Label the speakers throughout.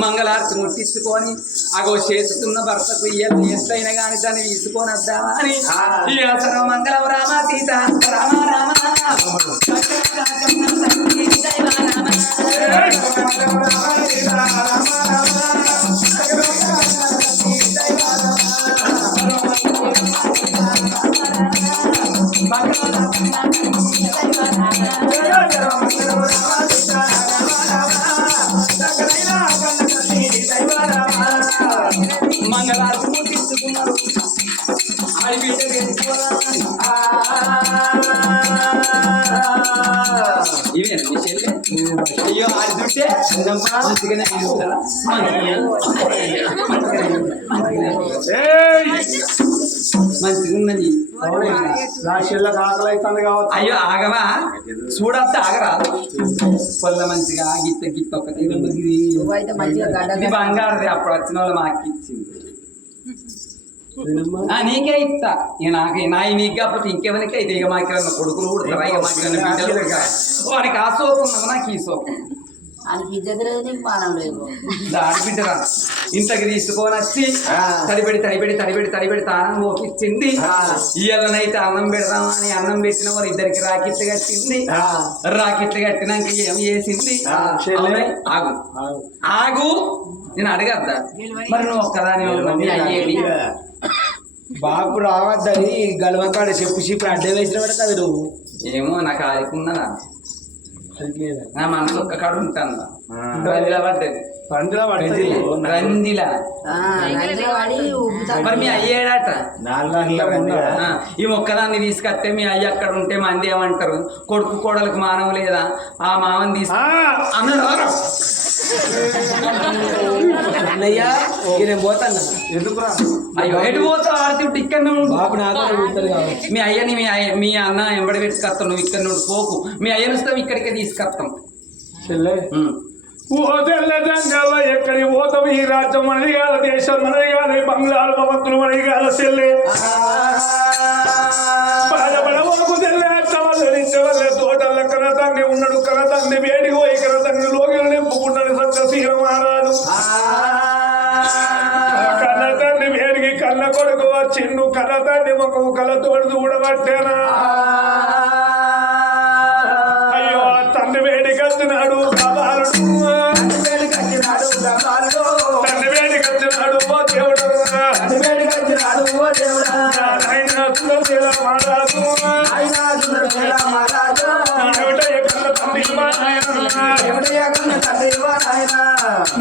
Speaker 1: మంగళారతి ముట్టించుకొని అగో చేసుకున్న భర్తకు ఎట్లయినా కానీ దాన్ని తీసుకొని వద్దామా అని మంగళం రామ సీత రామ రామ మంగళారతి అయ్యో అది చూస్తే మంచిగానే మంచిగా ఉన్నది
Speaker 2: నా ఆకలి అవుతుంది కావచ్చు
Speaker 1: అయ్యో ఆగవా చూడస్తే ఆగరా పొల్ల మంచిగా గిత్త గిత్త ఒక ఇది
Speaker 3: నువ్వైతే
Speaker 1: బంగారుది అప్పుడు వచ్చిన వాళ్ళు మాకు ఇచ్చింది నీకే ఇస్తా నాకు నా నీకు కాకపోతే ఇంకెవరికి ఇది ఇక మాకు కొడుకులు కూడా ఇక మాకు బిడ్డలు పుడతారా? వాడికి ఆ సోపు. ఉన్నది నాకు ఈ సోపు ఆడబిడ్డరా ఇంతకి తీసుకొని వచ్చి తడిపెడి తడిపెడి తడిపెడి తడిపెడి తానం ఓపిచ్చింది ఇయ్యాలనైతే అన్నం పెడదామా అని అన్నం పెట్టిన వాళ్ళు ఇద్దరికి రాకెట్లు కట్టింది. రాకెట్లు కట్టినాక ఏం చేసింది? ఆగు. ఆగు. నేను అడగద్దా? మరి నువ్వు ఒక్కదాని అయ్యేది
Speaker 2: బాబు రావద్దని గలవకాడ చెప్పు చెప్పి అడ్డం వేసిన నువ్వు.
Speaker 1: ఏమో నాకు ఆడుకున్నదా నా మనసు ఒక్క కాడు ఉంటాను రంజిలా పడ్డది. రంజిలా మరి మీ అయ్యేడట ఈ మొక్కదాన్ని తీసుకొస్తే మీ అయ్య అక్కడ ఉంటే మంది ఏమంటారు? కొడుకు కోడలకు మానవ లేదా? ఆ మామని తీసుకు అన్నాడు. ఎవరు?
Speaker 2: అన్నయ్య నేను పోతాను? ఎందుకురా?
Speaker 1: అయ్యో ఎటు పోతావు? ఆడుతుంటే ఇక్కడనే ఉండు.
Speaker 2: బాబు నాతో ఉంటారు కాబట్టి.
Speaker 1: మీ అయ్యని మీ అయ్య మీ అన్న ఎంబడి పెట్టుకొస్తావు నువ్వు ఇక్కడ నుండి పోకు. మీ అయ్యను వస్తే ఇక్కడికే తీసుకొస్తాం.
Speaker 2: చెల్లె.
Speaker 4: ఎక్కడి పోతాం ఈ రాజ్యం మనది కాదు దేశం మనది కాదు బంగ్లాలు భవంతులు మనది కాదు చెల్లె. చవల్లే తోటల కన తండ్రి ఉన్నాడు కన తండ్రి వేడికి పోయి కన తండ్రి లోగిలు నింపుకున్నాడు సత్యశీల మహారాజు. కన్న తండ్రి వేడికి కన్న కొడుకు వచ్చిండు కన్న తండ్రి ముఖం కలతోడు చూడబట్టేనా అయ్యో తండ్రి వేడికి వచ్చినాడు బాబాలుడు తండ్రి వేడికి వచ్చినాడు ఓ దేవుడు. మహారాజు.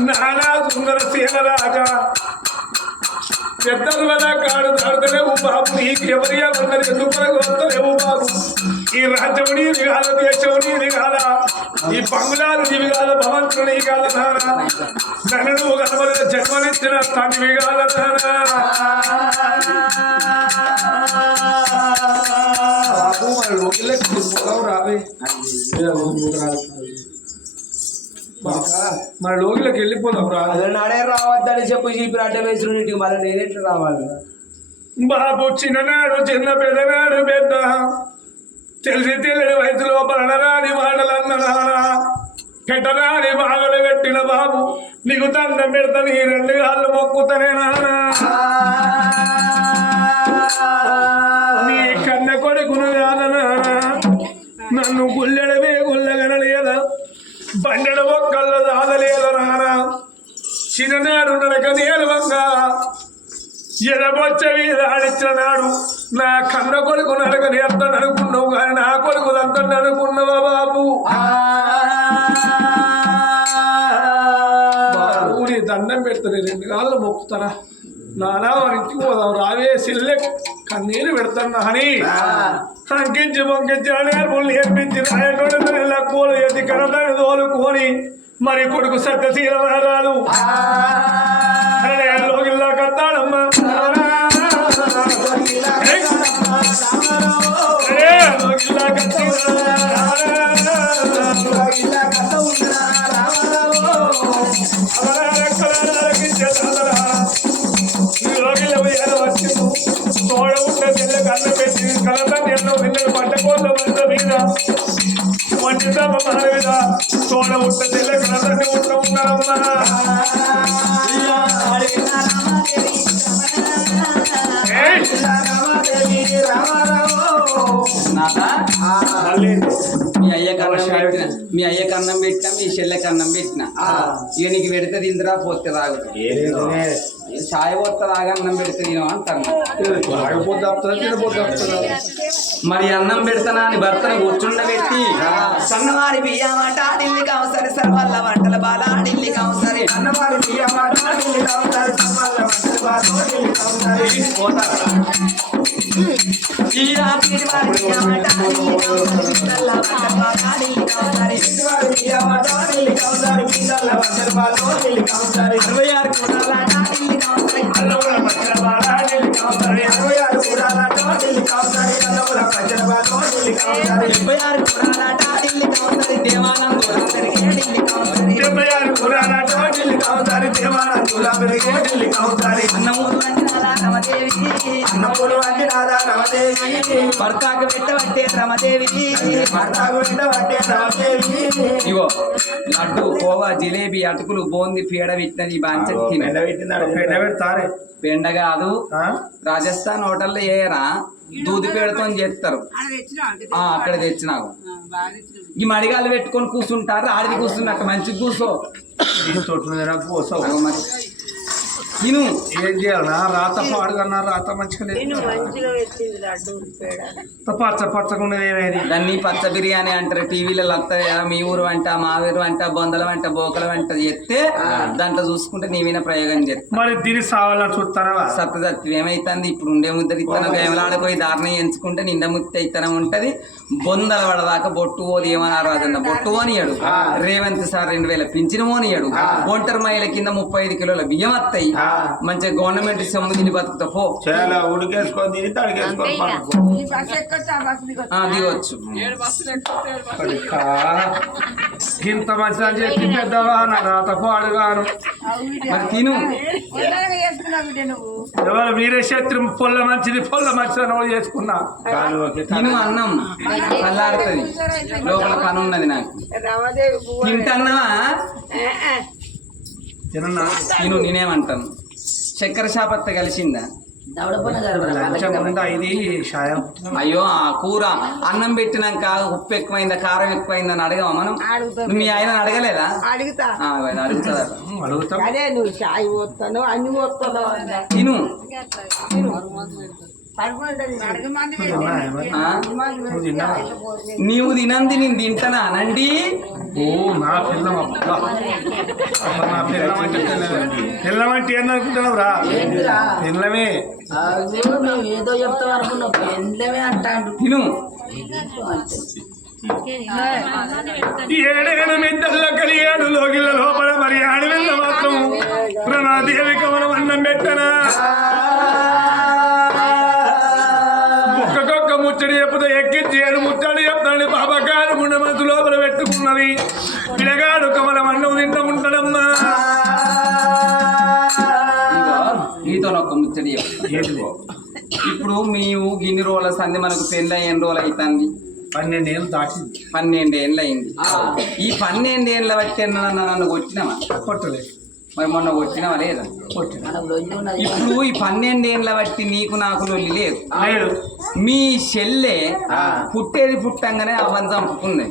Speaker 4: నానా సుందరశీల రాగా పెద్దలు కదా కాడు దాడుతలేవు బాబు నీకు ఎవరి అందరు ఎందుకు వస్తలేవు బాబు ఈ రాజ్యం నీది కాల దేశం నీది కాల ఈ బంగుళాలు నీవి కాల భవంతులు నీ కాల నానా నన్ను కనబడిన జన్మనిచ్చిన తండ్రివి కాల నానా
Speaker 2: బాబు మన లోకిళ్ళకి పోతావు రావే
Speaker 4: మన లోకిలోకి వెళ్ళిపోదాం రా
Speaker 2: అదే నాడే రావద్దని చెప్పు చెప్పి అడ్డం వేసిన నీటికి మళ్ళీ నేనెట్లా రావాలి?
Speaker 4: బాబు చిన్ననాడు చిన్న పెద్దనాడు పెద్ద. తెలిసి తెలియని వయసు లోపల రాని మాటలు అన్నదానా పెట్టనాని బాధలు పెట్టిన బాబు నీకు దండం పెడతా నీ రెండు కాళ్ళు మొక్కుతనే నానా? కొడుకును కాదనా నన్ను గుల్లెడమే గుల్లగనలేదా? బండెడ మొక్కల్లో దాదలేదా నానా? చిన్ననాడు నడక నేలవంగా ఎడబొచ్చ మీద నాడు నా కన్న కొడుకు నడక నేర్తాను అనుకున్నావు కానీ నా కొడుకు దంతాను అనుకున్నావా బాబు? నీ దండం పెడతాను రెండు కాళ్ళు మొక్కుతారా నానా వారి ఇంటికి పోదాం రావే సిల్లె కన్నీరు పెడతాను అని అనేర్పులు నేర్పించి రాయటోడు నెల కూలు ఎత్తి కనదాన్ని తోలుకొని మరి కొడుకు సత్యశీల లోగిల్లా కత్తాడమ్మా.
Speaker 1: పెట్టిన మీ చెల్లె కన్నం పెట్టిన. ఇక నీకు పెడితే తిందిరా పోతే తాగు. చాయ్ పోతే తాగా అన్నం పెడితే అంటాను
Speaker 4: తినపోతే తప్పుతుందా?
Speaker 1: మరి అన్నం పెడతానా అని భర్తను కూర్చుండబెట్టి సన్నవారి బియ్యమాట కావసరి సర్వల్ల వంటల బాల
Speaker 2: అన్నవారు బియ్యమాట ఢిల్లీ కావుతారు, సర్వాల వంటలు బాతో ఢిల్లీ కావుతారు.
Speaker 1: ఈ రాత్రి వారి బియ్యమాట ఢిల్లీ కావసరి పిల్లల వంటల బాల ఢిల్లీ కావసరి
Speaker 2: ఇంటివారు బియ్యమాట ఢిల్లీ కావుతారు, పిల్లల వంటలు బాతో ఢిల్లీ కావుతారు.
Speaker 1: అరవై ఆరు కుర్రాళ్ళాట ఢిల్లీ కావసరి
Speaker 2: అన్నముల పచ్చల బాల ఢిల్లీ కావుతారు. అరవై ఆరు కూడాలాట ఢిల్లీ కావుతారు, అన్నముల పచ్చల బాతో ఢిల్లీ కావుతారు.
Speaker 1: డెబ్బై ఆరు కుర్రాళ్ళాట ఢిల్లీ కావసరి దేవానంద్ కుర్రాళ్ళకి ఢిల్లీ కావసరి
Speaker 2: డెబ్బై ఆరు కూడాలాట ఢిల్లీ కావుతారు, దేవానందుల పెరిగే ఢిల్లీ కావుతారు.
Speaker 1: అన్నమూరు వంటల రమదేవి
Speaker 2: అన్నపూలు వంటి రాధా రమదేవి
Speaker 1: భర్తకు పెట్టబట్టే రమదేవి
Speaker 2: భర్తకు వెంట పట్టే రమదేవి
Speaker 1: ఇగో లడ్డు కోవా జిలేబీ అటుకులు బోంది పీడ బాంచ తిన
Speaker 4: ఎండ పెడతారే
Speaker 1: బెండ కాదు? రాజస్థాన్ హోటల్లో ఏరా దూది పేడతో చేస్తారు ఆ, అక్కడ తెచ్చినావు ఈ మడిగాలు పెట్టుకొని కూర్చుంటారు ఆడిది కూర్చున్నట్టు మంచి కూర్చో.
Speaker 4: తొట్టు మీద.
Speaker 1: తిను.
Speaker 4: ఏం చేయాలనా రాత పాడుగన్నా రాత మంచిగా లేదు. పచ్చ పచ్చకుండా ఏమేది?
Speaker 1: దాన్ని పచ్చ బిర్యానీ అంటారు. టీవీలలో వస్తాయా మీ ఊరు వంట మా ఊరు వంట బొందల వంట బోకల వంట చెప్తే దాంట్లో చూసుకుంటే నీవిన ప్రయోగం చేస్తా
Speaker 4: మరి దీన్ని సావాలని చూస్తానవా
Speaker 1: సత్తదత్వం ఏమైతుంది? ఇప్పుడు ఉండే ముద్ర ఇత్తనం వేమలాడపోయి దారుణం ఎంచుకుంటే నిండా ముత్త ఇత్తనం ఉంటది. బొందల పడదాకా బొట్టు ఓది ఏమన్నా రాదన్న బొట్టు ఓనియడు రేవంత్ సార్ రెండు వేల పింఛను ఓనియడు ఒంటరి మహిళ కింద ముప్పై ఐదు కిలోల బియ్యం వస్తాయి మంచిగా గవర్నమెంట్ సొమ్ము తిని బతుకుతా. పో.
Speaker 2: చాలా ఉడికేసుకొని తిని తడికేసుకొని పడుకో.
Speaker 1: ఆ, దిగొచ్చు.
Speaker 4: ఇంత మంచిది అని చెప్పి పెద్దవా నా రాత పాడుగాను
Speaker 1: మరి తిను.
Speaker 4: ఎవరు మీరే శత్రు పొల్ల మంచిది పొల్ల మంచిది అని వాళ్ళు చేసుకున్నా?
Speaker 1: తిను అన్నం. చల్లారుతుంది. లోపల పని ఉన్నది నాకు. తింటన్నావా? తిను నేనేమంటాను. చక్కెర శాపత్త కలిసిందా? అయ్యో ఆ కూర అన్నం పెట్టినాక ఉప్పు ఎక్కువైందా కారం ఎక్కువైందా అని అడగవా మనం?
Speaker 5: అడుగుతాం.
Speaker 1: మీ ఆయన అడగలేదా?
Speaker 5: అడుగుతా.
Speaker 4: అడుగుతాం.
Speaker 5: అదే నువ్వు చాయ్ పోతాను అన్ని పోతాను
Speaker 1: నీవు తినంది నేను తింటానా? అనండి
Speaker 4: ఓ నా పిల్లం నా పిల్లం అంటే పిల్లమే. పిల్లం అంటే ఏందనుకుంటున్నావు రా?
Speaker 3: ఏంటిరా
Speaker 4: పిల్లమే.
Speaker 3: అదేమో మేము ఏదో చెప్తాం అనుకున్నాం. పెండ్లమే అంటాడు
Speaker 1: తిను.
Speaker 4: మిద్దల్ల కలిగాడు లోపల మరి ఆడవిల్ల మాత్రం ప్రణాదేవి కమలం అన్నం పెట్టనా? ముచ్చడి చెప్పుతో ఎక్కించి ఏడు ముచ్చడి చెప్తాడు. బాబాగారు గుండె మనసు లోపల పెట్టుకున్నది. పిల్లగాడు కమలం అన్నం తింటూ ఉంటాడమ్మా.
Speaker 1: నీతో ఒక ముచ్చడి. ఇప్పుడు మేము గిన్ని రోజుల సంది మనకు పెళ్ళి ఎన్ని రోజులు అవుతుంది
Speaker 4: పన్నెండేళ్ళు దాటింది.
Speaker 1: పన్నెండేళ్ళు అయింది. ఈ పన్నెండేళ్ళ బట్టి నన్ను నన్ను కొట్టినావా?
Speaker 4: కొట్టలే
Speaker 1: మరి మొన్న కొట్టినావా లేదా? ఇప్పుడు ఈ పన్నెండేళ్ళ బట్టి నీకు నాకు లొల్లి లేదు. మీ చెల్లె పుట్టేది పుట్టంగానే అవ్వని చంపుకుంది.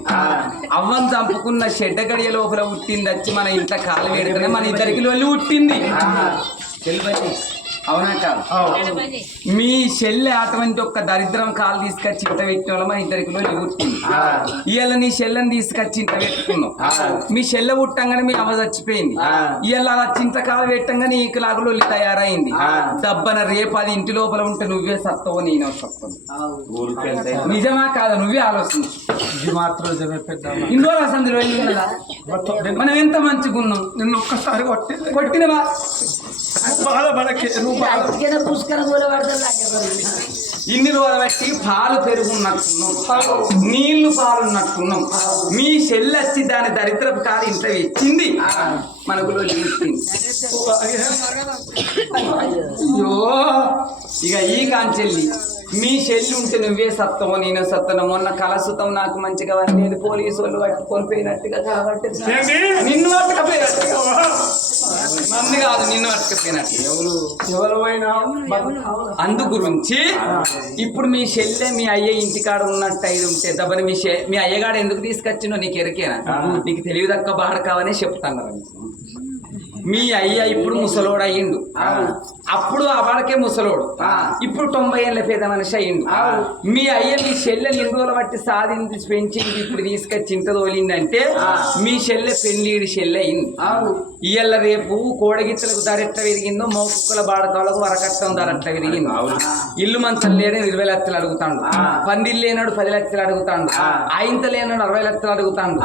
Speaker 1: అవ్వని చంపుకున్న షెడ్డ గడియ లోపల పుట్టింది వచ్చి మన ఇంట్లో కాలు పెడితేనే మన ఇద్దరికి లొల్లి పుట్టింది. అవునా కాదు. మీ చెల్లె అటువంటి ఒక్క దరిద్రం కాలు తీసుకొచ్చి ఇంట పెట్టిన వల్ల మన ఇద్దరికి పుట్టింది. ఇవాళ నీ చెల్లెని తీసుకొచ్చి ఇంట పెట్టుకున్నావు. మీ చెల్లె పుట్టంగానే మీ అవ్వ చచ్చిపోయింది. ఇవాళ అలా చింత కాలు పెట్టంగానే నీకు లాగా లొల్లి తయారైంది. దబ్బన రేపు అది ఇంటి లోపల ఉంటే నువ్వే సత్తవో నేనే సత్తవు నిజమా కాదా? నువ్వే ఆలోచించు.
Speaker 4: ఇది మాత్రం నిజమే పెద్ద
Speaker 1: ఇన్ని రోజులు అసలు? మనం ఎంత మంచిగా ఉన్నాం
Speaker 4: నిన్ను ఒక్కసారి
Speaker 1: కొట్టినవా?
Speaker 4: బాధపడకే నువ్వు
Speaker 3: అతికిన పుష్కరం పడుతుంది
Speaker 1: ఇన్ని రోజులు బట్టి పాలు పెరుగున్నట్టున్నాం. నీళ్ళు పాలున్నట్టున్నాం. మీ చెల్లి వచ్చి దాని దరిద్రపు కాలు ఇంత వచ్చింది మనకు.
Speaker 4: అయ్యో.
Speaker 1: ఇక ఈ కాంచెల్లి మీ చెల్లి ఉంటే నువ్వే సత్తమో నేను సత్తను. మొన్న కలసుతం నాకు మంచిగా నేను పోలీసు వాళ్ళు పట్టుకొని పోయినట్టుగా కాబట్టి? నిన్ను పట్టుకపోయినట్టుగా. కాదు నిన్ను అందు గురించి ఇప్పుడు మీ చెల్లె మీ అయ్య ఇంటికాడ ఉన్నట్టు అయి ఉంటే దబ్బని మీ మీ అయ్యగాడు ఎందుకు తీసుకొచ్చినో నీకు ఎరికేనా? నీకు తెలివి తక్కువ బాడ కావనే చెప్తాను. మీ అయ్య ఇప్పుడు ముసలోడు అయ్యిండు. అప్పుడు ఆ వాడకే ముసలోడు. ఇప్పుడు తొంభై ఏళ్ళ పేద మనిషి అయ్యిండు. మీ అయ్య మీ చెల్లెని ఎన్ని రోజులు బట్టి సాధించి పెంచింది ఇప్పుడు తీసుకొచ్చి ఇంత తోలిందంటే మీ చెల్లె పెళ్ళిడి చెల్లె అయింది ఇయ్యాల రేపు కోడగిత్తలకు ధర ఎట్లా పెరిగిందో మోకుక్కల బాడకాలకు వరకట్టం ధర ఎట్లా పెరిగింది. ఇల్లు మంచం లేని ఇరవై లక్షలు అడుగుతాడు. పందిళ్ళు లేనాడు పది లక్షలు అడుగుతాడు. ఆయింత లేనాడు అరవై లక్షలు అడుగుతాడు?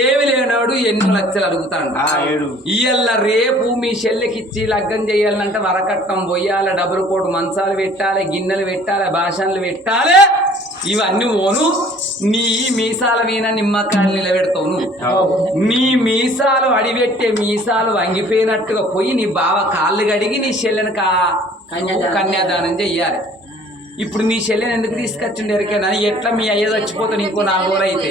Speaker 1: ఏమి లేనాడు ఎన్నో లక్షలు అడుగుతాడు. ఇయ్యాల రేపు మీ చెల్లెకి ఇచ్చి లగ్గం చేయాలంటే వరకట్టం పొయ్యాలి డబుల్ కోటు మంచాలు పెట్టాలి గిన్నెలు పెట్టాలి భాషలు పెట్టాలి. ఇవన్నీ ఓను నీ మీసాల వీణ నిమ్మకాయలు నిలబెడతావు నీ మీసాలు అడిపెట్టే మీసాలు వంగిపోయినట్టుగా పోయి నీ బావ కాళ్ళు గడిగి నీ చెల్లెని కా కన్యాదానం చెయ్యాలి. ఇప్పుడు నీ చెల్లెని ఎందుకు తీసుకొచ్చిండు ఎరికైనా? ఎట్లా మీ అయ్య చచ్చిపోతాను ఇంకో నాలుగు అయితే?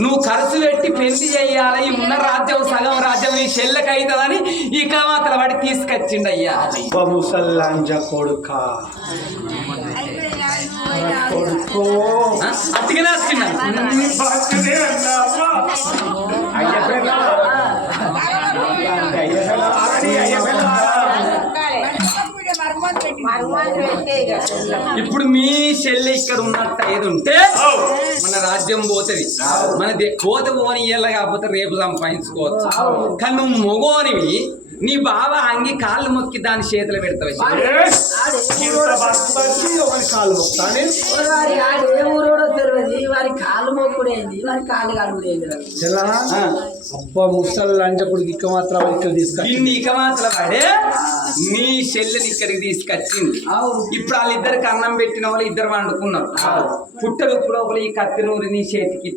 Speaker 1: నువ్వు ఖర్చు పెట్టి పెళ్ళి చేయాలి ఈ ఉన్న రాజ్యం సగం రాజ్యం నీ చెల్లెకి అవుతుందని ఈ కామాతల వాడి తీసుకొచ్చిండు అయ్యా.
Speaker 2: ముసల్లాంజ కొడుక?
Speaker 1: అతికినా
Speaker 2: అయ్య
Speaker 1: ఇప్పుడు మీ చెల్లి ఇక్కడ ఉన్నట్టు ఏది ఉంటే మన రాజ్యం పోతుంది. మన కోత పోని ఇళ్ళ కాకపోతే రేపు సంపాదించుకోవచ్చు. కానీ నువ్వు మొగోనివి నీ బావ అంగి కాళ్ళు మొక్కి దాని చేతులు పెడతావు
Speaker 2: అబ్బా ముసళ్ళు అంటే ఇక మాత్రం ఇక్కడ
Speaker 1: తీసుకు ఇక మాత్రం మీ చెల్లెని ఇక్కడికి తీసుకొచ్చింది. ఇప్పుడు వాళ్ళిద్దరికి అన్నం పెట్టిన వాళ్ళు ఇద్దరు వండుకున్నారు. పుట్టలు లోపల ఈ కత్తి నూరి నీ చేతికి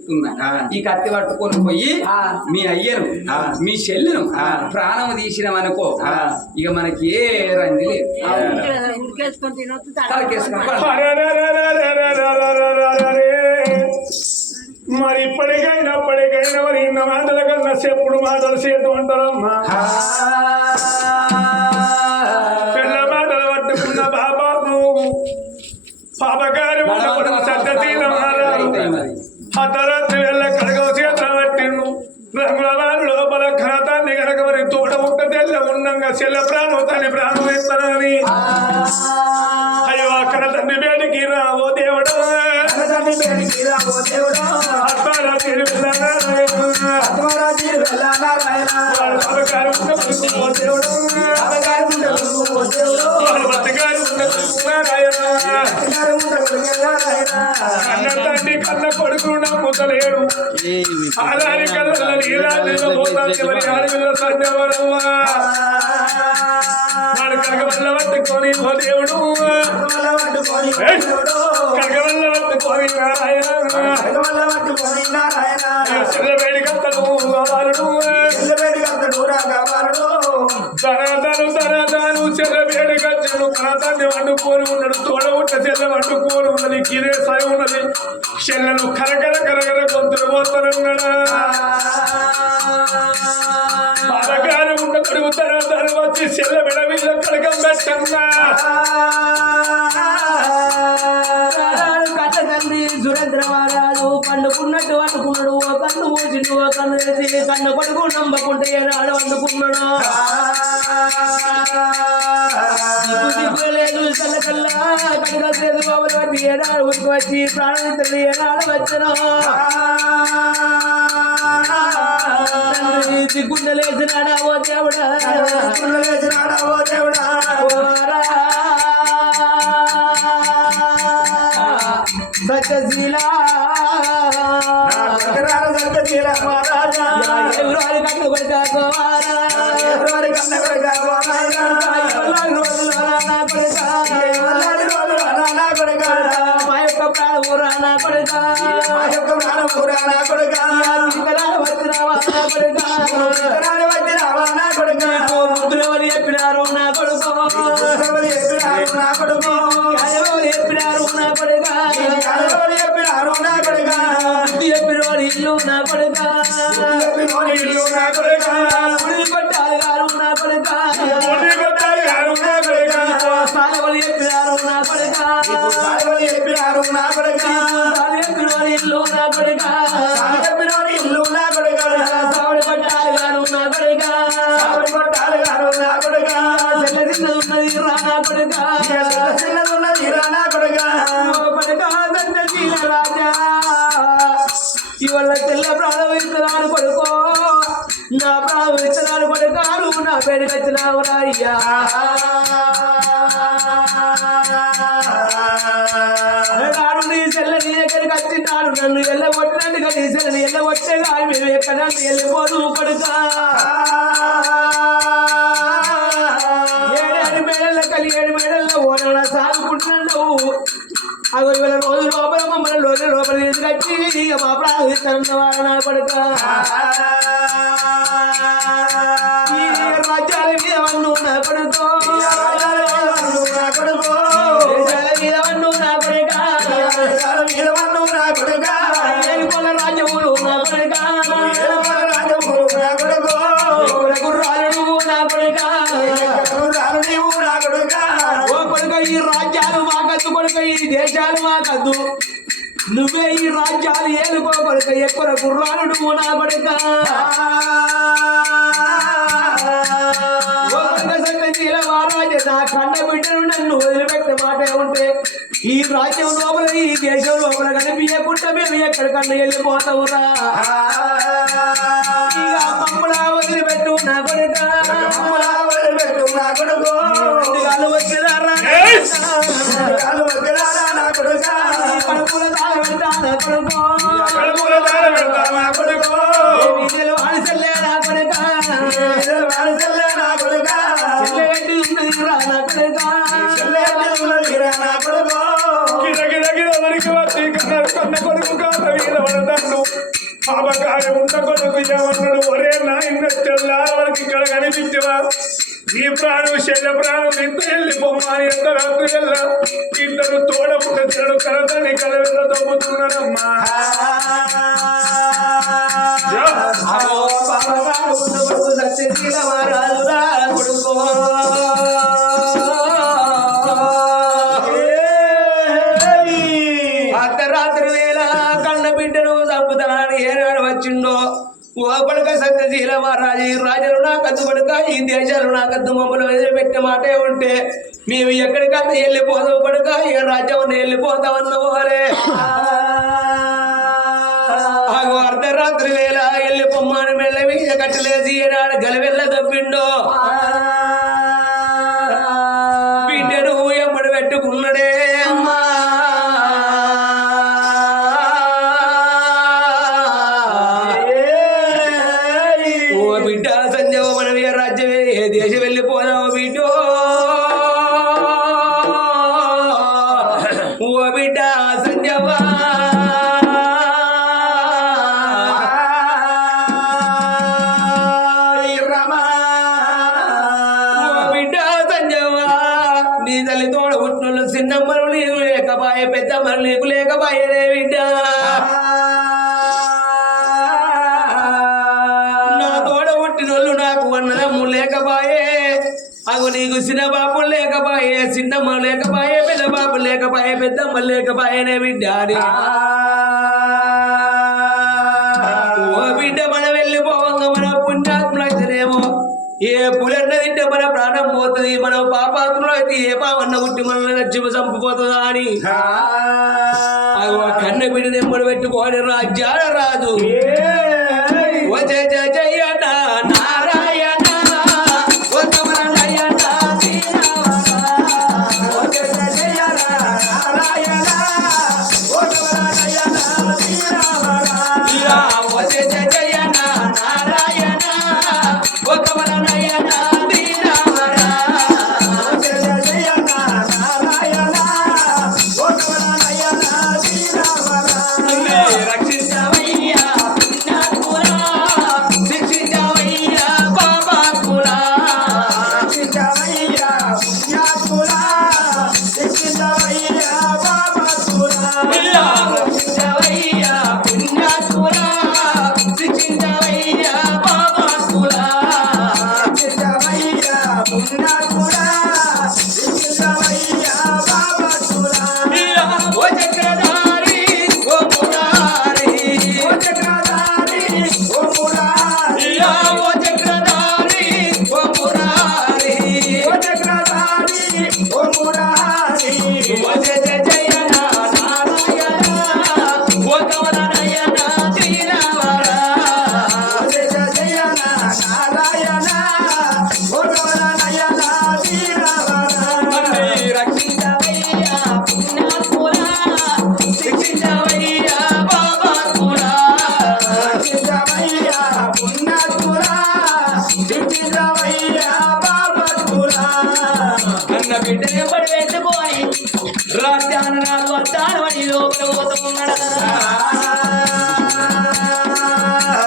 Speaker 1: ఈ కత్తి పట్టుకొని పోయి మీ అయ్యను మీ చెల్లెను ప్రాణం తీసినాం అనుకో ఇక మనకి ఏ రంది లేదు.
Speaker 5: మరి ఇప్పటికైనా
Speaker 1: ఇప్పటికైనా మరి
Speaker 4: ఇన్న మాటల కన్నా చెప్పుడు మాటలు
Speaker 2: చేటు
Speaker 4: అంటారమ్మా అన్నదండి కళ్ళ కొడుకున్న ముసలేడు. ఆడారి కళ్ళ నీలా నిలబోతా చివరి ఆడపిల్ల సంజవరమ్మ కనకవల్ల పట్టుకొని ఓ దేవుడు కనకవల్ల ఉన్నది గిరే సాయి ఉన్నది. చెల్లెలు కరకర కరకర గొంతులు వచ్చి చెల్ల విడవిల్ల మీద కడగం పెట్టన్నా
Speaker 3: కట్ట సురేంద్ర మహారాజు పండుకున్నట్టు అనుకున్నాడు కన్ను మూసిండు. కన్ను వేసి కన్ను కొడుకు నమ్మకుంటే ఏనాడు అనుకున్నాడు ఏనాడు వచ్చి ప్రాణం తల్లి ఏనాడు వచ్చను తండ్రి ఓ దేవుడా
Speaker 2: వేసినాడా ఓ దేవుడా
Speaker 3: సత్యశీలా కొడుకాను రాయ్యా నాడు నీ చెల్ల నీ వచ్చినాడు నన్ను ఎల్లగొట్టినట్టుగా నీ చెల్లని ఎల్లగొట్టేగా మేము ఎక్కడ వెళ్ళిపోదు కొడుకా. ఏడాది మేడల్లో కలి ఏడు మేడల్లో ఓనల సాగుకుంటున్నాడు అవి వేల రోజుల లోపల మమ్మల్ని రోజు లోపల తీసుకొచ్చి మా ప్రాణం ఇస్తారన్న వారు మాకద్దు నువ్వే ఈ రాజ్యాలు ఏలుకో కొడుక ఎక్కువ గుర్రాలు నువ్వు నా కొడుక కన్న బిడ్డను నన్ను వదిలిపెట్టిన మాట ఉంటే ఈ రాజ్యం లోపల ఈ దేశం లోపల కనిపించకుండా మేము ఎక్కడికన్నా వెళ్ళిపోతావురా. వదిలిపెట్టు నా కొడుక.
Speaker 2: పెట్టు నా కొడుకు.
Speaker 3: వచ్చినారా?
Speaker 4: పాపకారి ఉన్న కొడుకు ఏమన్నాడు ఒరే నా ఇన్న తెల్లారి వరకు ఇక్కడ కనిపించవా? నీ ప్రాణం శల్య ప్రాణం ఇంత వెళ్ళి బొమ్మని ఎంత రాత్రి వెళ్ళ? ఇద్దరు తోడపుట్ట చెడు కలదని కలవెళ్ళ తగ్గుతున్నాడమ్మా
Speaker 3: అగో ఏనాడు వచ్చిండో? ఓ కొడుక సత్యశీల మహారాజు ఈ రాజులు నా కద్దు పడక ఈ దేశాలు నా కద్దు మమ్మల్ని వదిలిపెట్టిన మాటే ఉంటే మేము ఎక్కడికన్నా వెళ్ళిపోదాం పడక ఈ రాజ్యం వెళ్ళిపోతామన్న పోలే అర్ధరాత్రి వేళ వెళ్ళి పొమ్మని మెల్ల మీద కట్టలేసి ఏనాడు గలవెల్ల దబ్బిండో లేకపాయనే బిడ్డ. ఓ బిడ్డ మనం వెళ్ళిపోవంగా మన పుణ్యాత్ములైతేనేమో ఏ పులన్న తింటే మన ప్రాణం పోతుంది మనం పాపాత్ములు అయితే ఏ పావన్న పుట్టి మనల్ని నచ్చిమ చంపిపోతుందా అని. కన్న బిడ్డ నెమ్మడి పెట్టుకోని రాజ్యాల రాజు. ఓ జయ జయ జయ